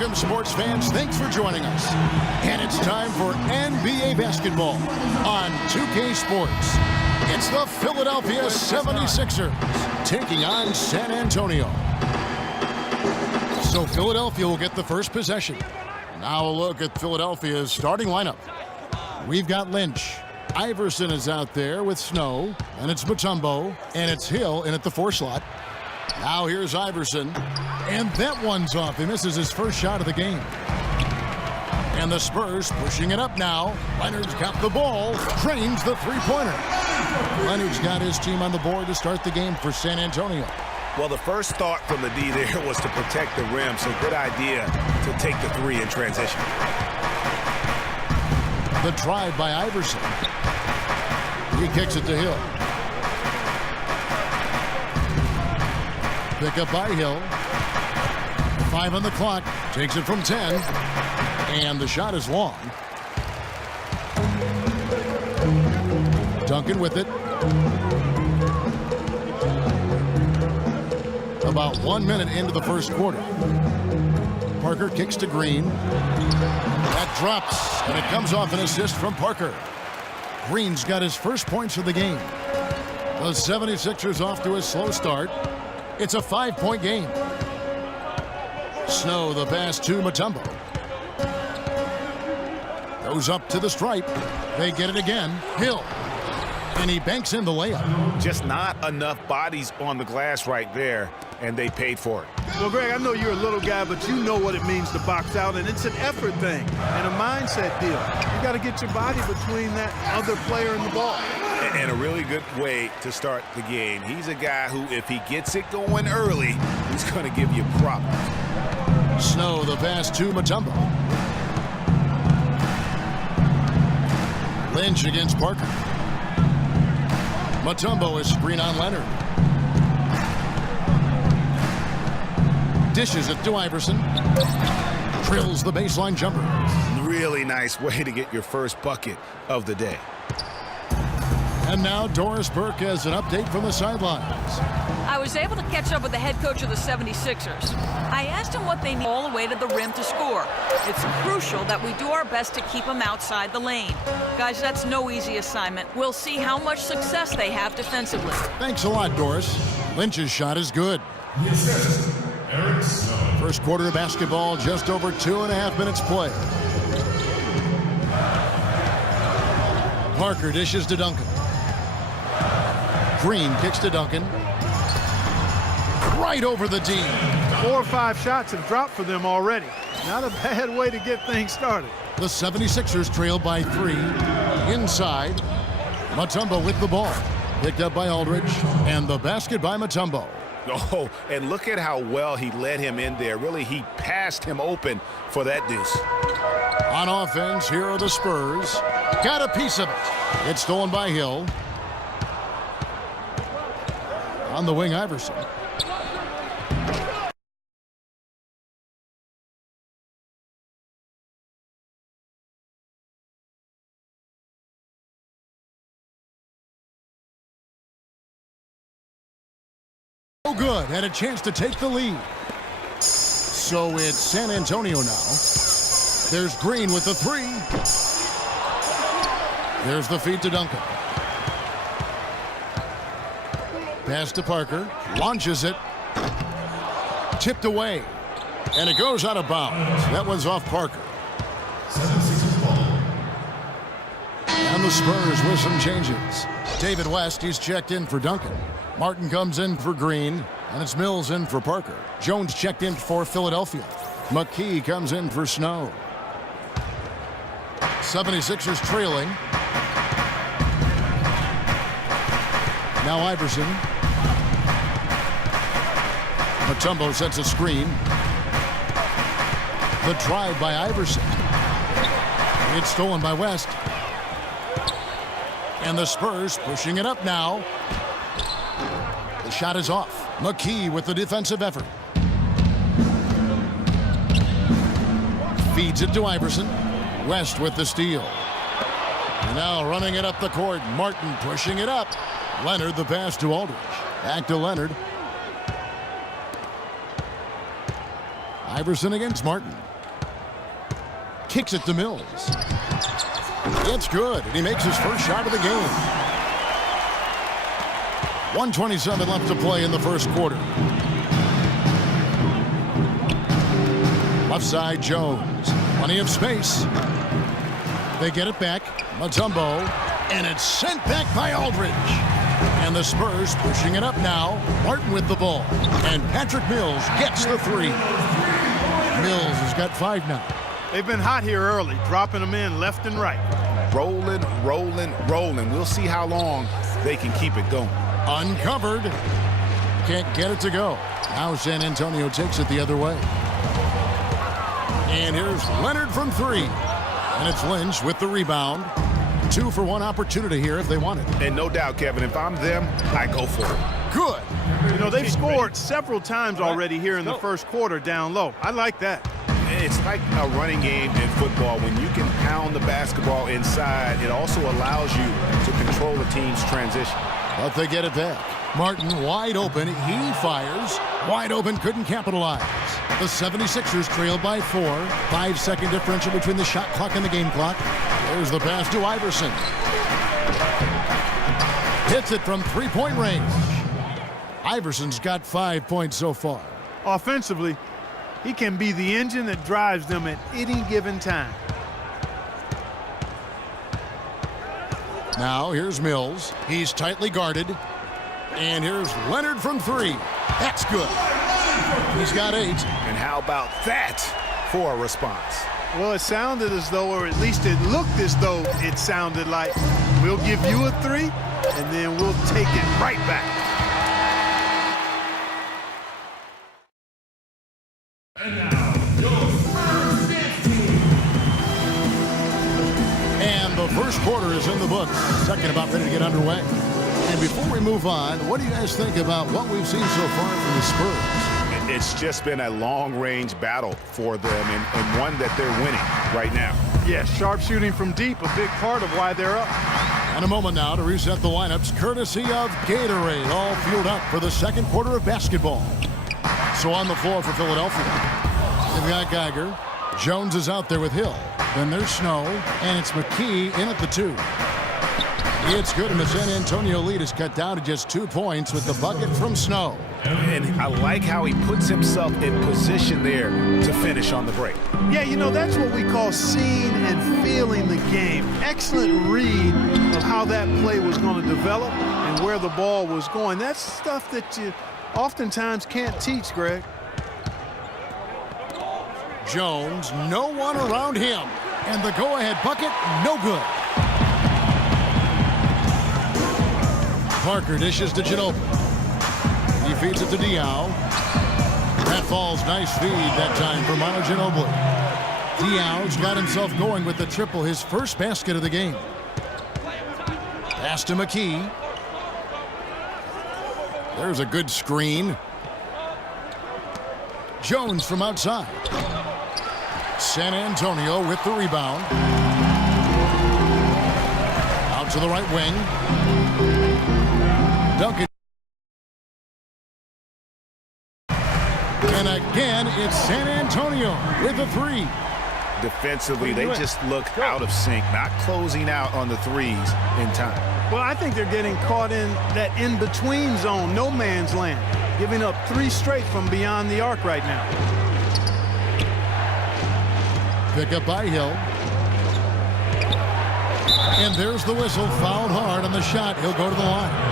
Welcome, sports fans. Thanks for joining us. And it's time for NBA basketball on 2K Sports. It's the Philadelphia 76ers taking on San Antonio. So Philadelphia will get the first possession. Now a look at Philadelphia's starting lineup. We've got Lynch. Iverson is out there with Snow. And it's Mutombo. And it's Hill in at the 4 slot. Now here's Iverson. And that one's off. He misses his first shot of the game. And the Spurs pushing it up now. Leonard's got the ball. Drains the three-pointer. Leonard's got his team on the board to start the game for San Antonio. Well, the first thought from the D there was to protect the rim, so good idea to take the 3 in transition. The drive by Iverson. He kicks it to Hill. Pick up by Hill. 5 on the clock. Takes it from 10. And the shot is long. Duncan with it. About 1 minute into the first quarter. Parker kicks to Green. That drops, and it comes off an assist from Parker. Green's got his first points of the game. The 76ers off to a slow start. It's a 5-point game. Snow, the pass to Mutombo. Goes up to the stripe. They get it again. Hill. And he banks in the layup. Just not enough bodies on the glass right there, and they paid for it. Well, Greg, I know you're a little guy, but you know what it means to box out, and it's an effort thing and a mindset deal. You got to get your body between that other player and the ball. And a really good way to start the game. He's a guy who, if he gets it going early, he's going to give you problems. Snow, the pass to Mutombo. Lynch against Parker. Mutombo is screen on Leonard. Dishes it to Iverson. Drills the baseline jumper. Really nice way to get your first bucket of the day. And now Doris Burke has an update from the sidelines. I was able to catch up with the head coach of the 76ers. I asked him what they need all the way to the rim to score. It's crucial that we do our best to keep them outside the lane. Guys, that's no easy assignment. We'll see how much success they have defensively. Thanks a lot, Doris. Lynch's shot is good. First quarter of basketball, just over 2.5 minutes play. Parker dishes to Duncan. Green kicks to Duncan. Right over the D. 4 or 5 shots have dropped for them already. Not a bad way to get things started. The 76ers trail by 3. Inside. Mutombo with the ball. Picked up by Aldridge. And the basket by Mutombo. Oh, and look at how well he led him in there. Really, he passed him open for that deuce. On offense, here are the Spurs. Got a piece of it. It's stolen by Hill. On the wing, Iverson. Oh, good. Had a chance to take the lead. So it's San Antonio now. There's Green with the 3. There's the feed to Duncan. Pass to Parker. Launches it. Tipped away. And it goes out of bounds. That one's off Parker. And the Spurs with some changes. David West, he's checked in for Duncan. Martin comes in for Green. And it's Mills in for Parker. Jones checked in for Philadelphia. McKee comes in for Snow. 76ers trailing. Now Iverson. Mutombo sets a screen. The drive by Iverson. It's stolen by West. And the Spurs pushing it up now. The shot is off. McKee with the defensive effort. Feeds it to Iverson. West with the steal. And now running it up the court. Martin pushing it up. Leonard the pass to Aldridge. Back to Leonard. Iverson against Martin. Kicks it to Mills. It's good, and he makes his first shot of the game. 1:27 left to play in the first quarter. Left side, Jones. Plenty of space. They get it back. Mutombo. And it's sent back by Aldridge. And the Spurs pushing it up now. Martin with the ball. And Patrick Mills gets the three. Mills has got 5 now. They've been hot here early, dropping them in left and right. Rolling, rolling, rolling. We'll see how long they can keep it going. Uncovered. Can't get it to go. Now San Antonio takes it the other way. And here's Leonard from 3. And it's Lynch with the rebound. 2 for 1 opportunity here if they want it. And no doubt, Kevin, if I'm them, I go for it. Good. You know, they've scored several times already here in the first quarter down low. I like that. It's like a running game in football. When you can pound the basketball inside, it also allows you to control the team's transition. But they get it back. Martin wide open. He fires. Wide open, couldn't capitalize. The 76ers trail by 4. 5-second differential between the shot clock and the game clock. There's the pass to Iverson. Hits it from 3-point range. Iverson's got 5 points so far. Offensively, he can be the engine that drives them at any given time. Now here's Mills. He's tightly guarded. And here's Leonard from 3. That's good. He's got 8. And how about that for a response? Well, it sounded as though, or at least it looked as though it sounded like, we'll give you a 3, and then we'll take it right back. And the first quarter is in the books. Second about ready to get underway. And before we move on, what do you guys think about what we've seen so far from the Spurs? It's just been a long-range battle for them and one that they're winning right now. Yeah, sharp shooting from deep, a big part of why they're up. And a moment now to reset the lineups, courtesy of Gatorade, all fueled up for the second quarter of basketball. So on the floor for Philadelphia, they've got Geiger. Jones is out there with Hill. Then there's Snow, and it's McKee in at the 2. It's good, and the San Antonio lead is cut down to just 2 points with the bucket from Snow. And I like how he puts himself in position there to finish on the break. Yeah, you know, that's what we call seeing and feeling the game. Excellent read of how that play was going to develop and where the ball was going. That's stuff that you oftentimes can't teach, Greg. Jones, no one around him. And the go-ahead bucket, no good. Parker dishes to Ginobili. He feeds it to Diaw. That falls, nice feed that time for Manu Ginobili. Diaw's got himself going with the triple, his first basket of the game. Pass to McKee. There's a good screen. Jones from outside. San Antonio with the rebound. Out to the right wing. Duncan. And again, it's San Antonio with a 3. Defensively, they just look out of sync, not closing out on the threes in time. Well, I think they're getting caught in that in-between zone, no man's land, giving up 3 straight from beyond the arc right now. Pick up by Hill. And there's the whistle, fouled hard on the shot. He'll go to the line.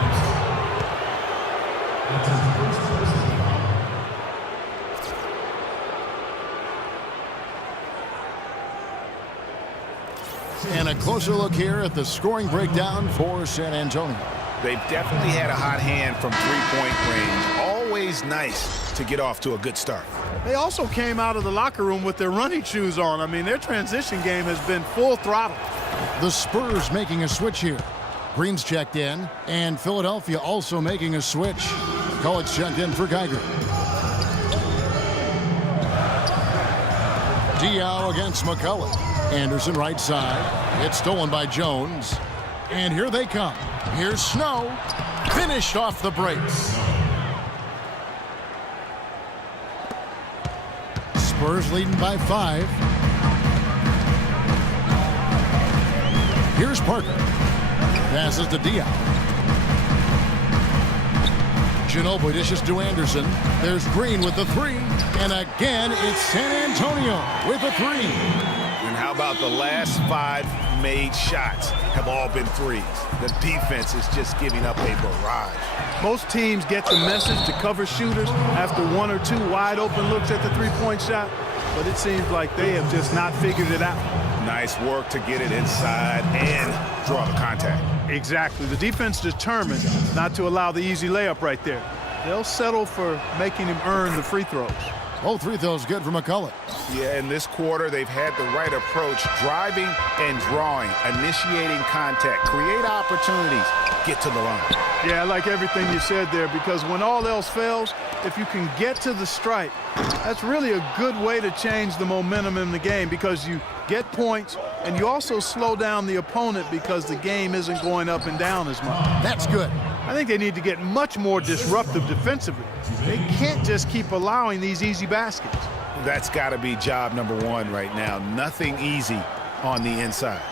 And a closer look here at the scoring breakdown for San Antonio. They've definitely had a hot hand from 3-point range. Always nice to get off to a good start. They also came out of the locker room with their running shoes on. I mean, their transition game has been full throttle. The Spurs making a switch here. Green's checked in, and Philadelphia also making a switch. Collett's checked in for Geiger. Diaw against McCullough. Anderson right side. It's stolen by Jones. And here they come. Here's Snow. Finished off the brace. Spurs leading by 5. Here's Parker. Passes to Diaz. Ginobili dishes to Anderson. There's Green with the three. And again, it's San Antonio with a three. And how about the last 5 made shots have all been threes? The defense is just giving up a barrage. Most teams get the message to cover shooters after 1 or 2 wide open looks at the three-point shot, but it seems like they have just not figured it out. Nice work to get it inside and draw the contact. Exactly. The defense determined not to allow the easy layup right there. They'll settle for making him earn the free throws. Both free throws good for McCullough. Yeah, in this quarter, they've had the right approach, driving and drawing, initiating contact, create opportunities, get to the line. Yeah, I like everything you said there, because when all else fails, if you can get to the stripe, that's really a good way to change the momentum in the game, because you get points and you also slow down the opponent because the game isn't going up and down as much. That's good. I think they need to get much more disruptive defensively. They can't just keep allowing these easy baskets. That's got to be job number 1 right now. Nothing easy on the inside.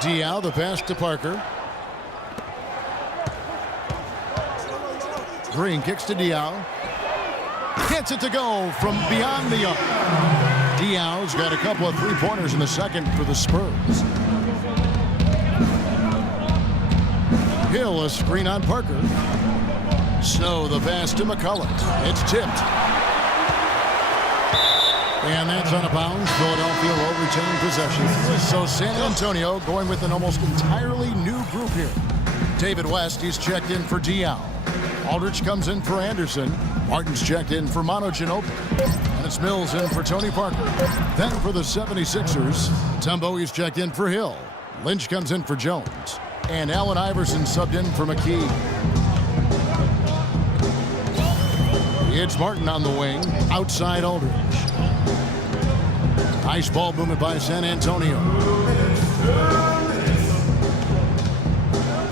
Diaw, the pass to Parker. Green kicks to Diaw. Gets it to go from beyond the arc. Diaw's got a couple of three-pointers in the second for the Spurs. Hill, a screen on Parker. Snow, the pass to McCullough. It's tipped. And that's out of bounds. Philadelphia will retain possession. So San Antonio going with an almost entirely new group here. David West, he's checked in for Diaw. Aldridge comes in for Anderson. Martin's checked in for Manu Ginobili. And it's Mills in for Tony Parker. Then for the 76ers, Tumbo, he's checked in for Hill. Lynch comes in for Jones. And Allen Iverson subbed in for McKee. It's Martin on the wing. Outside Aldridge. Nice ball movement by San Antonio.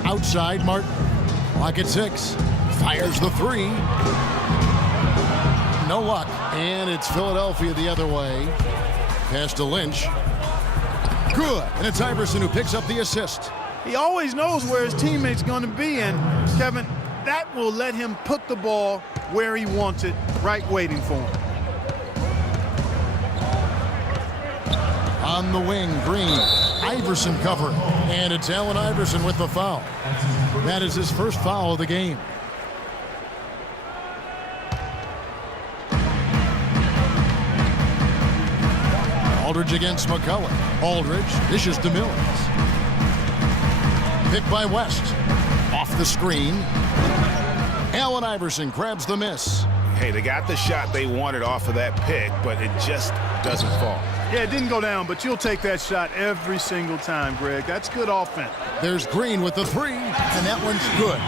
Outside Martin. Clock at 6. Fires the three. No luck. And it's Philadelphia the other way. Pass to Lynch. Good. And it's Iverson who picks up the assist. He always knows where his teammate's going to be, and Kevin, that will let him put the ball where he wants it, right waiting for him. On the wing, Green. Iverson cover. And it's Allen Iverson with the foul. That is his first foul of the game. Aldridge against McCullough. Aldridge dishes to Mills. Picked by West. Off the screen. Allen Iverson grabs the miss. Hey, they got the shot they wanted off of that pick, but it just doesn't fall. Yeah, it didn't go down, but you'll take that shot every single time, Greg. That's good offense. There's Green with the three, and that one's good.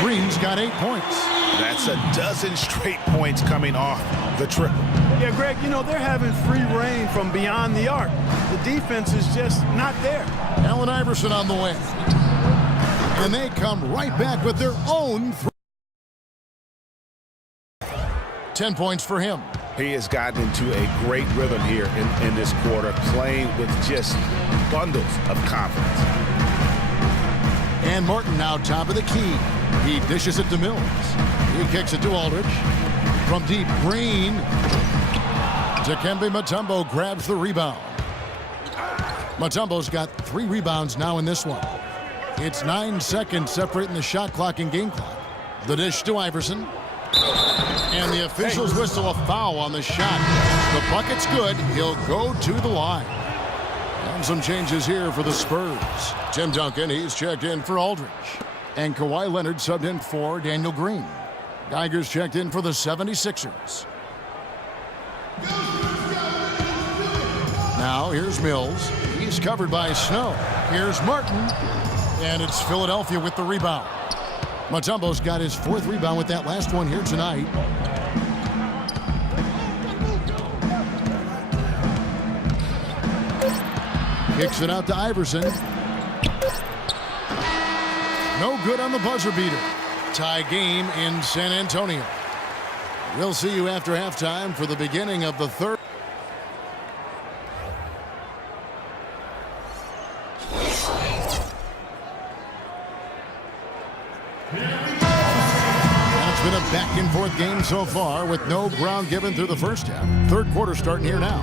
Green's got 8 points. That's a dozen straight points coming off the triple. Yeah, Greg, you know, they're having free reign from beyond the arc. The defense is just not there. Allen Iverson on the wing. And they come right back with their own 10 points for him. He has gotten into a great rhythm here in this quarter, playing with just bundles of confidence. And Martin now top of the key. He dishes it to Mills. He kicks it to Aldridge. From deep, Green. Dikembe Mutombo grabs the rebound. Mutombo's got 3 rebounds now in this one. It's 9 seconds separating the shot clock and game clock. The dish to Iverson. And the officials whistle a foul on the shot. The bucket's good. He'll go to the line. And some changes here for the Spurs. Tim Duncan, he's checked in for Aldridge. And Kawhi Leonard subbed in for Daniel Green. Geiger's checked in for the 76ers. Now here's Mills. He's covered by Snow. Here's Martin. And it's Philadelphia with the rebound. Mutombo's got his 4th rebound with that last one here tonight. Kicks it out to Iverson. No good on the buzzer beater. Tie game in San Antonio. We'll see you after halftime for the beginning of the third. Back and forth game so far with no ground given through the first half. Third quarter starting here now.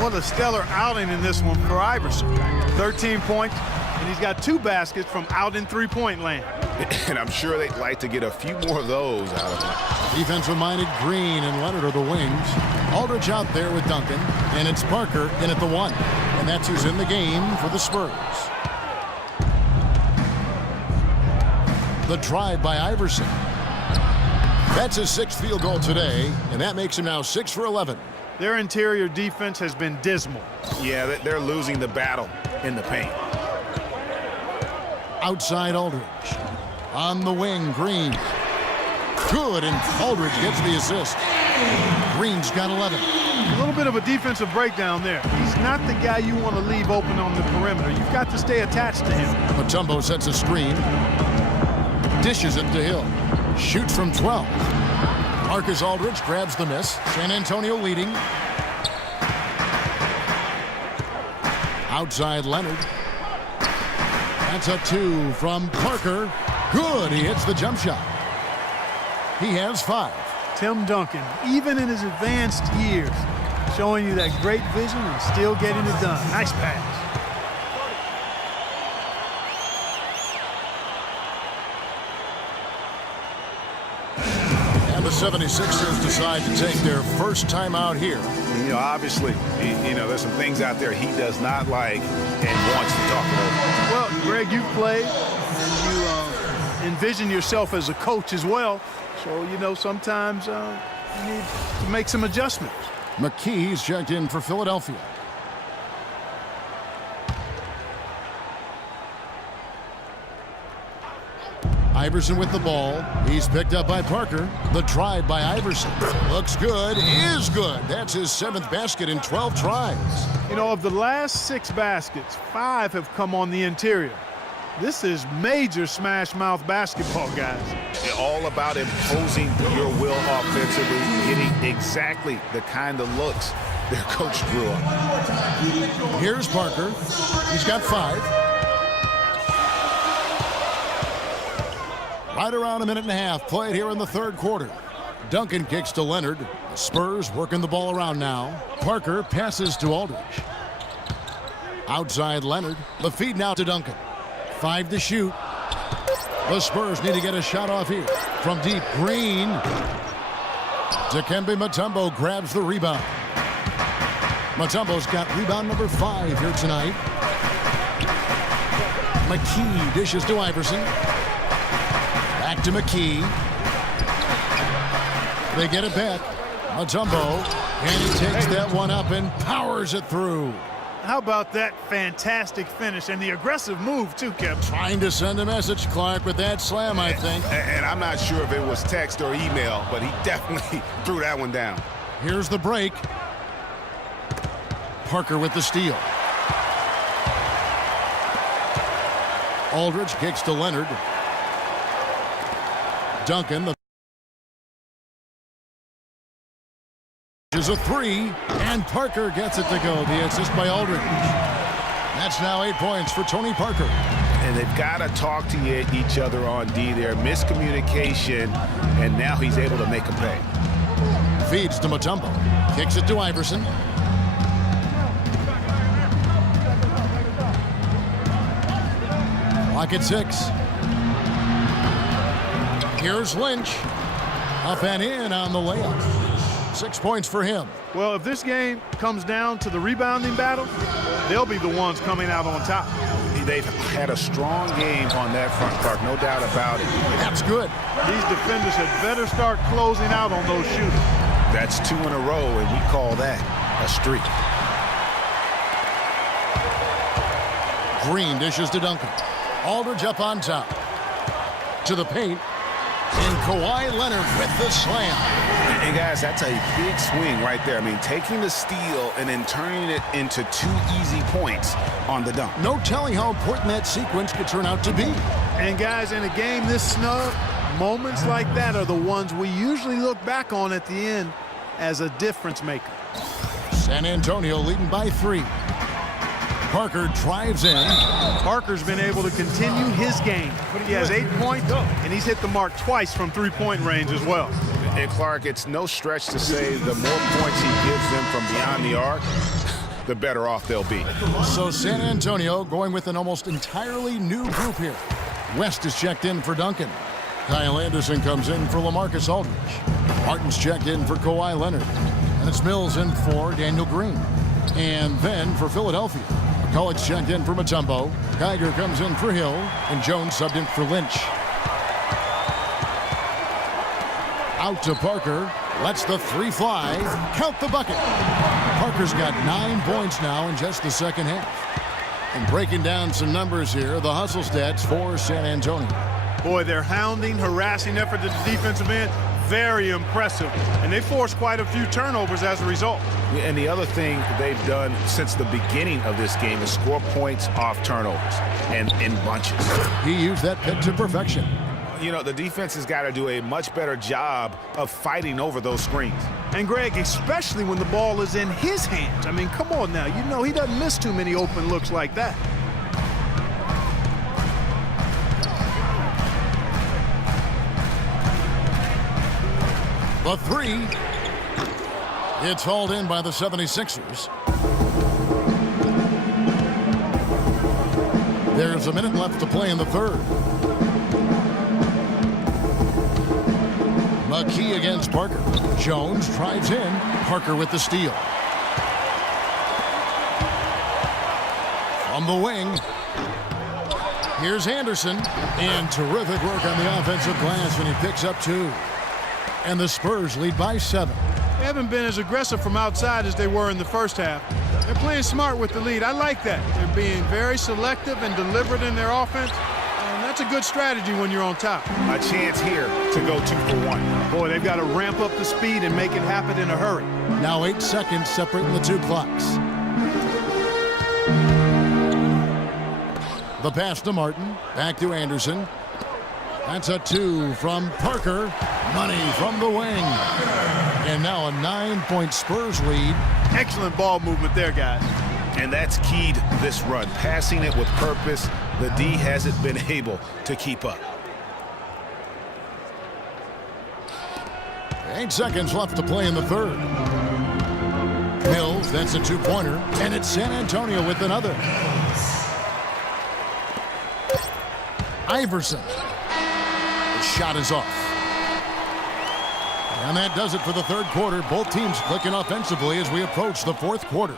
What a stellar outing in this one for Iverson. 13 points, and he's got 2 baskets from out in three-point land. And I'm sure they'd like to get a few more of those out of him. Defensive-minded Green and Leonard are the wings. Aldridge out there with Duncan, and it's Parker in at the 1. And that's who's in the game for the Spurs. The drive by Iverson. That's his 6th field goal today, and that makes him now 6 for 11. Their interior defense has been dismal. Yeah, they're losing the battle in the paint. Outside Aldridge. On the wing, Green. Good, and Aldridge gets the assist. Green's got 11. A little bit of a defensive breakdown there. He's not the guy you want to leave open on the perimeter. You've got to stay attached to him. Mutombo sets a screen. Dishes it to Hill. Shoots from 12. Marcus Aldridge grabs the miss. San Antonio leading. Outside Leonard. That's a 2 from Parker. Good, he hits the jump shot. He has 5. Tim Duncan, even in his advanced years, showing you that great vision and still getting it done. Nice pass. And the 76ers decide to take their first time out here. You know, obviously, there's some things out there he does not like and wants to talk about. Well, Greg, you've played, and you envision yourself as a coach as well. So, sometimes you need to make some adjustments. McKee's checked in for Philadelphia. Iverson with the ball. He's picked up by Parker. The drive by Iverson. Looks good. Is good. That's his 7th basket in 12 tries. Of the last 6 baskets, 5 have come on the interior. This is major smash-mouth basketball, guys. All about imposing your will offensively, getting exactly the kind of looks their coach drew up. Here's Parker. He's got 5. Right around a minute and a half played here in the third quarter. Duncan kicks to Leonard. The Spurs working the ball around now. Parker passes to Aldridge. Outside Leonard. The feed now to Duncan. 5 to shoot. The Spurs need to get a shot off here. From deep, Green. Dikembe Mutombo grabs the rebound. Mutombo's got rebound number 5 here tonight. McKee dishes to Iverson. Back to McKee. They get it back. Mutombo. And he takes that one up and powers it through. How about that fantastic finish and the aggressive move, too, Kevin? Trying to send a message, Clark, with that slam, I think. And I'm not sure if it was text or email, but he definitely threw that one down. Here's the break. Parker with the steal. Aldridge kicks to Leonard. Duncan, the is a 3, and Parker gets it to go. The assist by Aldridge. That's now 8 points for Tony Parker. And they've got to talk to each other on D there. Miscommunication, and now he's able to make a pay. Feeds to Mutombo. Kicks it to Iverson. Clock at 6. Here's Lynch. Up and in on the layup. 6 points for him. Well, if this game comes down to the rebounding battle, they'll be the ones coming out on top. They've had a strong game on that front, Clark, no doubt about it. That's good. These defenders had better start closing out on those shooters. That's 2 in a row, and we call that a streak. Green dishes to Duncan. Aldridge up on top. To the paint. And Kawhi Leonard with the slam. And guys, that's a big swing right there. I mean, taking the steal and then turning it into 2 easy points on the dunk. No telling how important that sequence could turn out to be. And guys, in a game this snug, moments like that are the ones we usually look back on at the end as a difference maker. San Antonio leading by 3. Parker drives in. Parker's been able to continue his game. He has 8 points, and he's hit the mark twice from three-point range as well. And Clark, it's no stretch to say the more points he gives them from beyond the arc, the better off they'll be. So San Antonio going with an almost entirely new group here. West is checked in for Duncan. Kyle Anderson comes in for LaMarcus Aldridge. Martin's checked in for Kawhi Leonard. And it's Mills in for Daniel Green. And then for Philadelphia, McCulloch's checked in for Mutombo. Geiger comes in for Hill. And Jones subbed in for Lynch. Out to Parker. Lets the three fly. Count the bucket. Parker's got 9 points now in just the second half. And breaking down some numbers here, the hustle stats for San Antonio. Boy, their hounding, harassing effort at the defensive end, very impressive. And they forced quite a few turnovers as a result. And the other thing they've done since the beginning of this game is score points off turnovers and in bunches. He used that pick to perfection. You know, the defense has got to do a much better job of fighting over those screens. And Greg, especially when the ball is in his hands. I mean, come on now. You know he doesn't miss too many open looks like that. The three. It's hauled in by the 76ers. There's a minute left to play in the third. McKee against Parker. Jones drives in. Parker with the steal. From the wing. Here's Anderson. And terrific work on the offensive glass when he picks up 2. And the Spurs lead by 7. They haven't been as aggressive from outside as they were in the first half. They're playing smart with the lead. I like that. They're being very selective and deliberate in their offense. And that's a good strategy when you're on top. A chance here to go 2 for 1. Boy, they've got to ramp up the speed and make it happen in a hurry. Now 8 seconds separating the two clocks. The pass to Martin. Back to Anderson. That's a 2 from Parker. Money from the wing. And now a 9-point Spurs lead. Excellent ball movement there, guys. And that's keyed this run. Passing it with purpose. The D hasn't been able to keep up. 8 seconds left to play in the third. Mills, that's a 2-pointer. And it's San Antonio with another. Iverson. The shot is off. And that does it for the third quarter. Both teams clicking offensively as we approach the fourth quarter.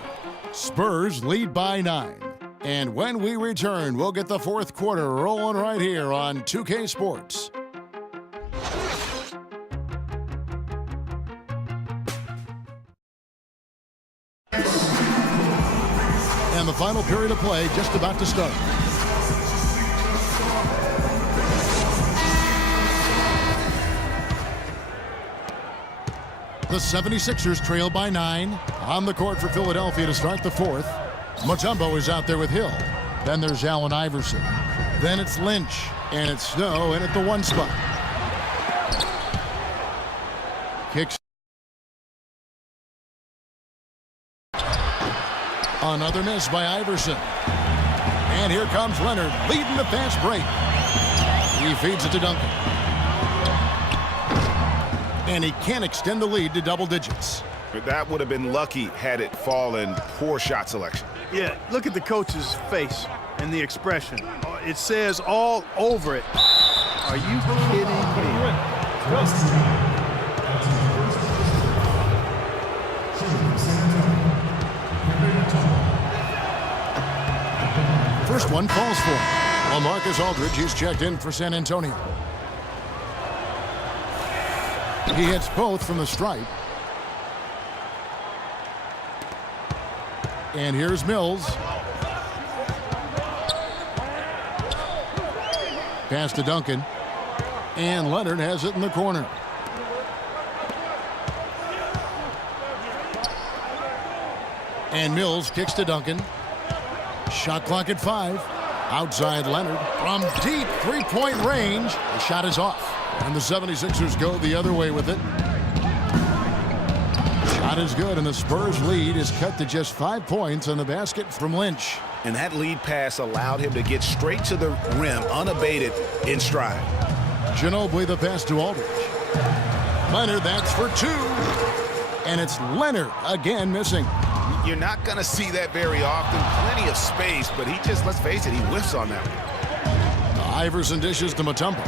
Spurs lead by 9. And when we return, we'll get the fourth quarter rolling right here on 2K Sports. And the final period of play just about to start. The 76ers trail by 9. On the court for Philadelphia to start the fourth. Mutombo is out there with Hill. Then there's Allen Iverson. Then it's Lynch. And it's Snow in at the 1 spot. Kicks. Another miss by Iverson. And here comes Leonard leading the fast break. He feeds it to Duncan. And he can't extend the lead to double digits. That would have been lucky had it fallen. Poor shot selection. Yeah, look at the coach's face and the expression. It says all over it. Are you kidding me? First one falls for him. LaMarcus Aldridge, he's checked in for San Antonio. He hits both from the stripe. And here's Mills. Pass to Duncan. And Leonard has it in the corner. And Mills kicks to Duncan. Shot clock at 5. Outside Leonard from deep three-point range. The shot is off. And the 76ers go the other way with it. Shot is good, and the Spurs lead is cut to just 5 points on the basket from Lynch. And that lead pass allowed him to get straight to the rim unabated in stride. Ginobili the pass to Aldridge. Leonard, that's for two. And it's Leonard again missing. You're not going to see that very often. Plenty of space, but he just, let's face it, he whiffs on that one. Iverson dishes to Mutombo.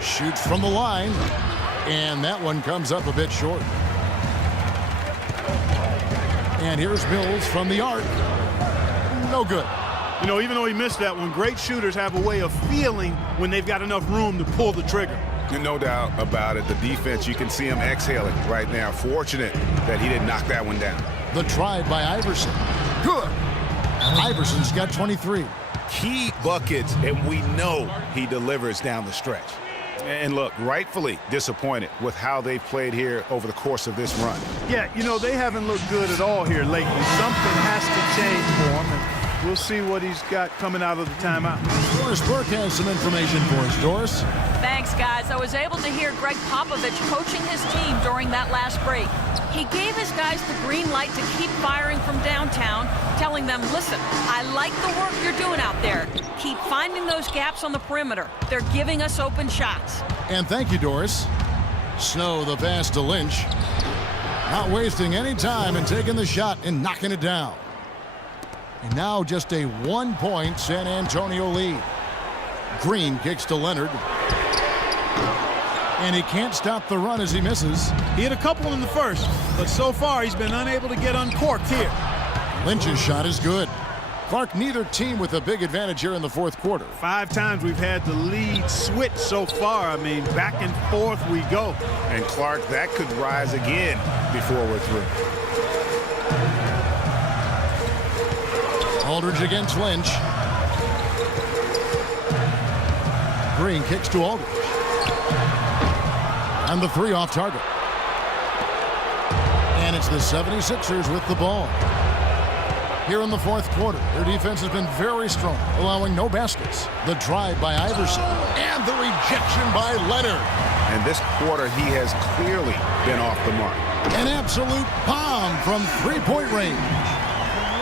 Shoots from the line. And that one comes up a bit short. And here's Mills from the arc. No good. You know, even though he missed that one, great shooters have a way of feeling when they've got enough room to pull the trigger. No doubt about it. The defense, you can see him exhaling right now. Fortunate that he didn't knock that one down. The try by Iverson. Good. Iverson's got 23. Key buckets, and we know he delivers down the stretch. And look, rightfully disappointed with how they've played here over the course of this run. Yeah, you know, they haven't looked good at all here lately. Something has to change for him, and we'll see what he's got coming out of the timeout. Doris Burke has some information for us. Doris? Thanks, guys. I was able to hear Greg Popovich coaching his team during that last break. He gave his guys the green light to keep firing from downtown, telling them, listen, I like the work you're doing out there. Keep finding those gaps on the perimeter. They're giving us open shots. And thank you, Doris. Snow the pass to Lynch. Not wasting any time and taking the shot and knocking it down. And now just a 1-point San Antonio lead. Green kicks to Leonard. And he can't stop the run as he misses. He had a couple in the first, but so far he's been unable to get uncorked here. Lynch's shot is good. Clark, neither team with a big advantage here in the fourth quarter. 5 times we've had the lead switch so far. I mean, back and forth we go. And Clark, that could rise again before we're through. Aldridge against Lynch. Green kicks to Aldridge. And the three off target. And it's the 76ers with the ball. Here in the fourth quarter, their defense has been very strong, allowing no baskets. The drive by Iverson and the rejection by Leonard. And this quarter, he has clearly been off the mark. An absolute bomb from three-point range.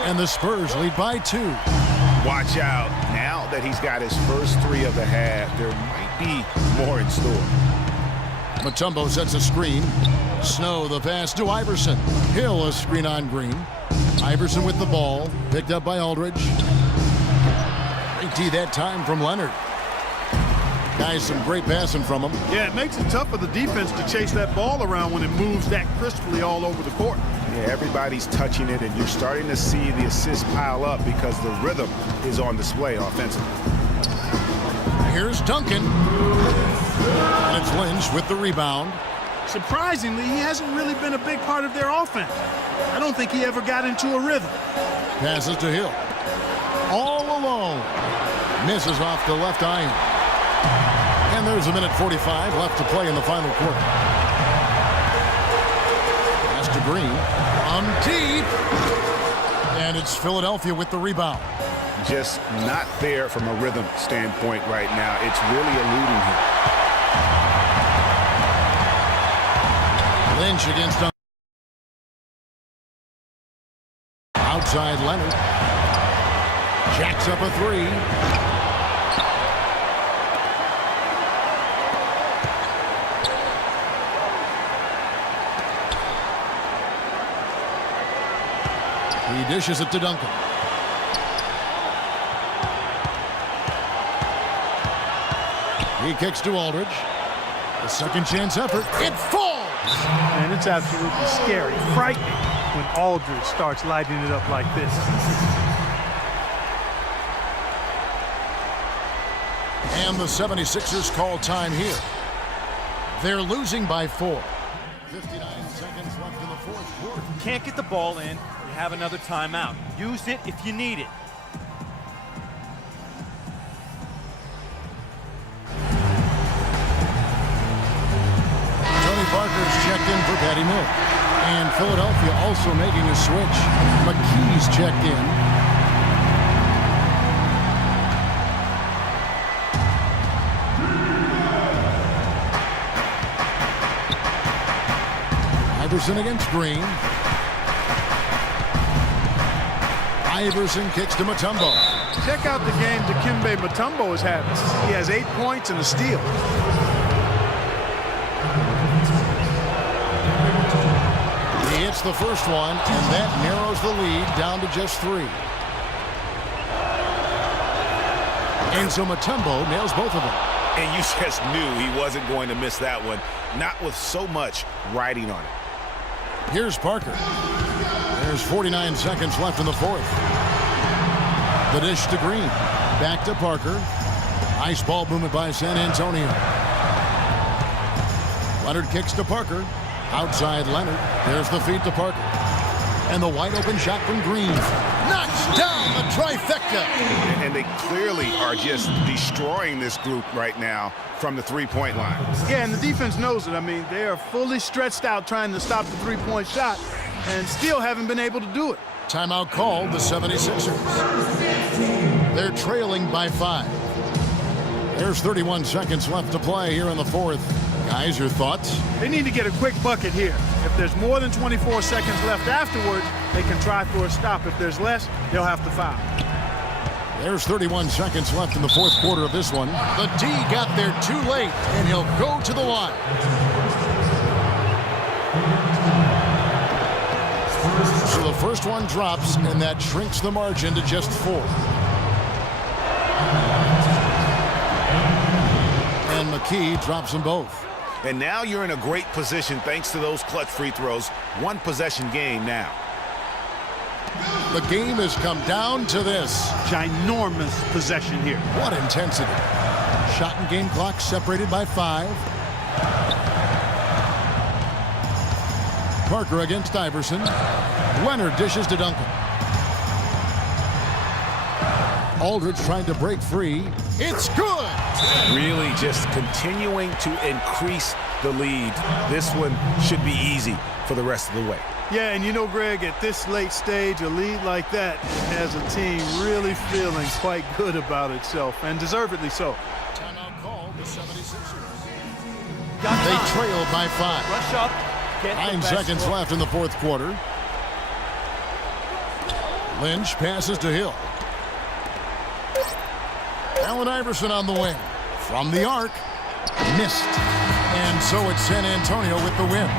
And the Spurs lead by 2. Watch out. Now that he's got his first 3 of the half, there might be more in store. Mutombo sets a screen. Snow the pass to Iverson. Hill a screen on Green. Iverson with the ball. Picked up by Aldridge. Great D that time from Leonard. Guys, some great passing from him. Yeah, it makes it tough for the defense to chase that ball around when it moves that crisply all over the court. Yeah, everybody's touching it, and you're starting to see the assists pile up because the rhythm is on display offensively. Here's Duncan. And it's Lynch with the rebound. Surprisingly, he hasn't really been a big part of their offense. I don't think he ever got into a rhythm. Passes to Hill. All alone. Misses off the left iron. And there's a minute 45 left to play in the final quarter. Pass to Green. On deep. And it's Philadelphia with the rebound. Just not there from a rhythm standpoint right now. It's really eluding him. Lynch against Duncan. Outside Leonard. Jacks up a 3. He dishes it to Duncan. He kicks to Aldridge. The second chance effort. It falls! And it's absolutely scary, frightening when Aldridge starts lighting it up like this. And the 76ers call time here. They're losing by 4. 59 seconds left in the fourth quarter. If you can't get the ball in, you have another timeout. Use it if you need it. Parker's checked in for Patty Mills. And Philadelphia also making a switch. McKee's checked in. Iverson against Green. Iverson kicks to Mutombo. Check out the game Dikembe Mutombo is having. He has 8 points and a steal. He hits the first one, and that narrows the lead down to just 3. And so Mutombo nails both of them. And you just knew he wasn't going to miss that one, not with so much riding on it. Here's Parker. There's 49 seconds left in the fourth. The dish to Green. Back to Parker. Nice ball movement by San Antonio. Leonard kicks to Parker. Outside Leonard. There's the feed to Parker. And the wide open shot from Green. Knocks down the trifecta. And they clearly are just destroying this group right now from the three-point line. Yeah, and the defense knows it. I mean, they are fully stretched out trying to stop the three-point shot and still haven't been able to do it. Timeout called the 76ers. They're trailing by 5. There's 31 seconds left to play here in the fourth. Guys, your thoughts? They need to get a quick bucket here. If there's more than 24 seconds left afterwards, they can try for a stop. If there's less, they'll have to foul. There's 31 seconds left in the fourth quarter of this one. The D got there too late, and he'll go to the line. So the first one drops, and that shrinks the margin to just 4. And McKee drops them both. And now you're in a great position thanks to those clutch free throws. One possession game now. The game has come down to this. Ginormous possession here. What intensity. Shot and game clock separated by 5. Parker against Iverson. Leonard dishes to Duncan. Aldridge trying to break free. It's good! Really just continuing to increase the lead. This one should be easy for the rest of the way. Yeah, and you know, Greg, at this late stage, a lead like that has a team really feeling quite good about itself, and deservedly so. Timeout called the 76ers. Got They time. trail by 5. Rush up. Get the 9 best seconds look. left in the fourth quarter. Lynch passes to Hill. Allen Iverson on the wing. From the arc. Missed. And so it's San Antonio with the win.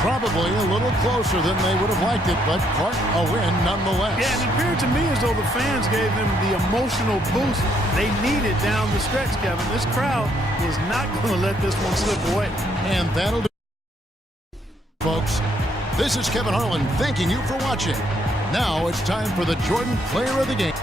Probably a little closer than they would have liked it, but Clark, a win nonetheless. Yeah, and it appeared to me as though the fans gave them the emotional boost they needed down the stretch, Kevin. This crowd was not going to let this one slip away. And that'll do it, folks. This is Kevin Harlan thanking you for watching. Now it's time for the Jordan Player of the Game.